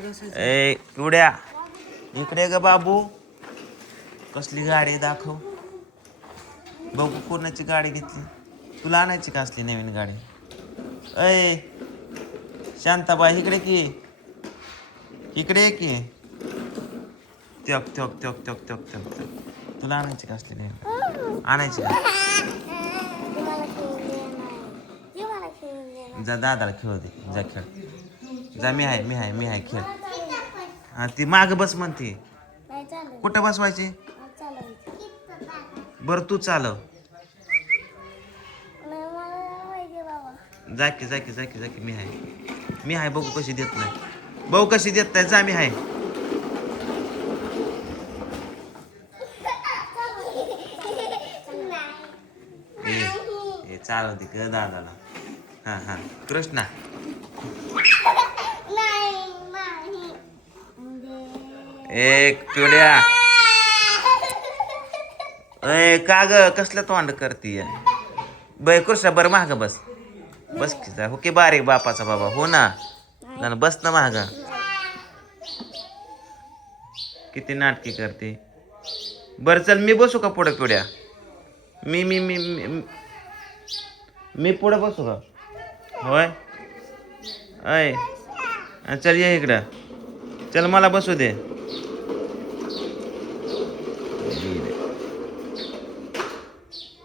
ए पिवड्या इकडे ग बाबू कसली गाडी दाखव बघू कोणाची गाडी घेतली तुला आणायची का असली नवीन गाडी अय शांताबाई इकडे की इकडे की त्योक त्योक त्योक त्योक त्योक त्योक त्योक तुला आणायची का असली नवीन आणायची का जा दादाला खेळू दे जा खेळ जा मी आहे खेळ हा ती माग बस म्हणते कुठं बसवायची बरं तू चालव जाकी जाकी जाकी जाकी मी आहे बघू कशी देत नाही बघू कशी देत नाही जा मी आहे चालव दे ग दादाला हा हा कृष्णा एक पिवड्या अय का ग कसलं तोंड करतीय बै कृष्णा बरं महाग बस बस की हो की बारीक बापाचा बाबा हो ना बस ना महाग किती नाटकी करते बरं चल मी बसू का पुढे पिवड्या मी पुढे बसू का होय अय चल ये इकडं चल मला बसू दे